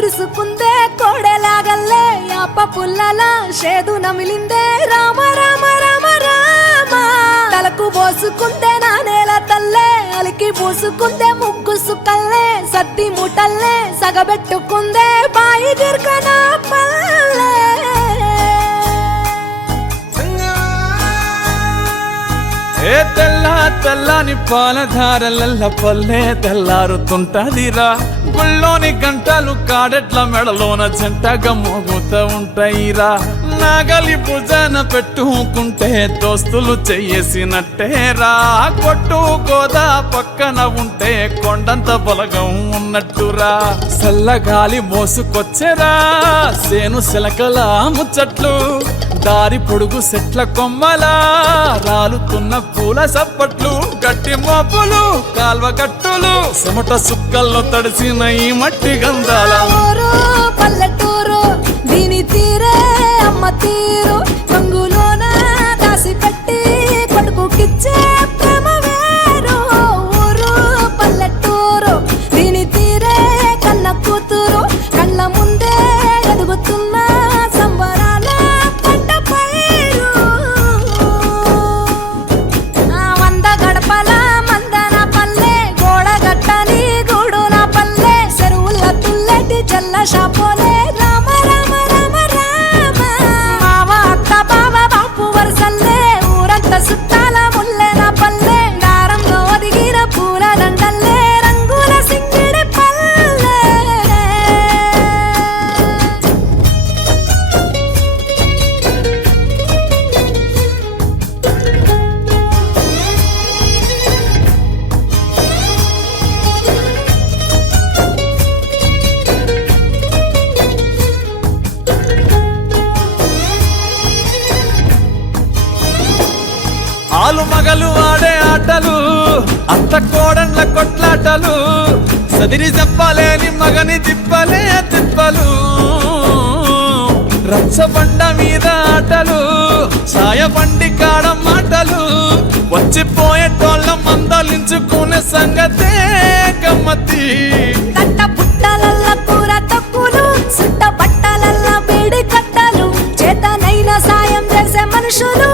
విరుసుకుందే కోడెలాగల్లే యాప పుల్లల షేదు నమిలిందే రామ రామ రామ రామ తలకు పోసుకుందే నా నేల తల్లే అలికి పూసుకుందే ముగ్గు సుక్కల్లే సద్ది ముటల్లే సగబెట్టుకుందే బాయి గిర్కన పల్లె ఏ తెల్లని పాలధారలల్ల పల్లె తెల్లారుతుంటదిరా గుళ్ళోని గంటలు కాడెట్ల మెడలోన జంటగా మోగుతూ ఉంటాయిరా నాగలి భుజాన పెట్టుకుంటే దోస్తులు చెయ్యేసినట్టేరా కొట్టు గోదా పక్కన ఉంటే కొండంత బలగం ఉన్నట్టురా చల్లగాలి మోసుకొచ్చెరా సేను సిలకల ముచ్చట్లు దారి పొడుగు సెట్ల కొమ్మలా రాలుతున్న పూల సప్పట్లు గట్టి మోపులు కాల్వ గట్టులు చెమట సుక్కల్లో తడిసిన ఈ మట్టి గంధాల పల్లెటూరు దీని తీరే అమ్మ తీరు రంగులోన దాసి పెట్టి కొడుకుకిచ్చే ప్రేమ వేరు ఊరు పల్లెటూరు దీని తీరే కన్న కూతురు కళ్ళ ముందే ఎదుగుతున్న సంబరాల పంట పైరు వంద గడపల మందన పల్లె గోడ గట్టని గూడు నా పల్లె చెరువుల తుల్లటి జల్ల షాపోలే రామ రామ రామ రామ మావ అత్త బావ బాపు వరసల్లే ఊరంత సుట్టాల ముల్లె నా పల్లె దారంలో ఒదిగిన పూల దండల్లే రంగుల సింగిడి పల్లె ఆలు మగలు ఆడే ఆటలు అత్త కోడన్ల కొట్లాటలు సదిరి చెప్పలేని మగని తిప్పలే తిప్పలు రచ్చబండ మీద ఆటలు ఛాయబండి కాడ మాటలు వచ్చిపోయేటోళ్ళ మందలించుకునే సంగతే గమ్మతి కట్ట పుట్టలల్ల కూర తక్కులు సుట్ట బట్టలల్ల వేడి కట్టలు చేతనైన సాయం చేసే మనుషులు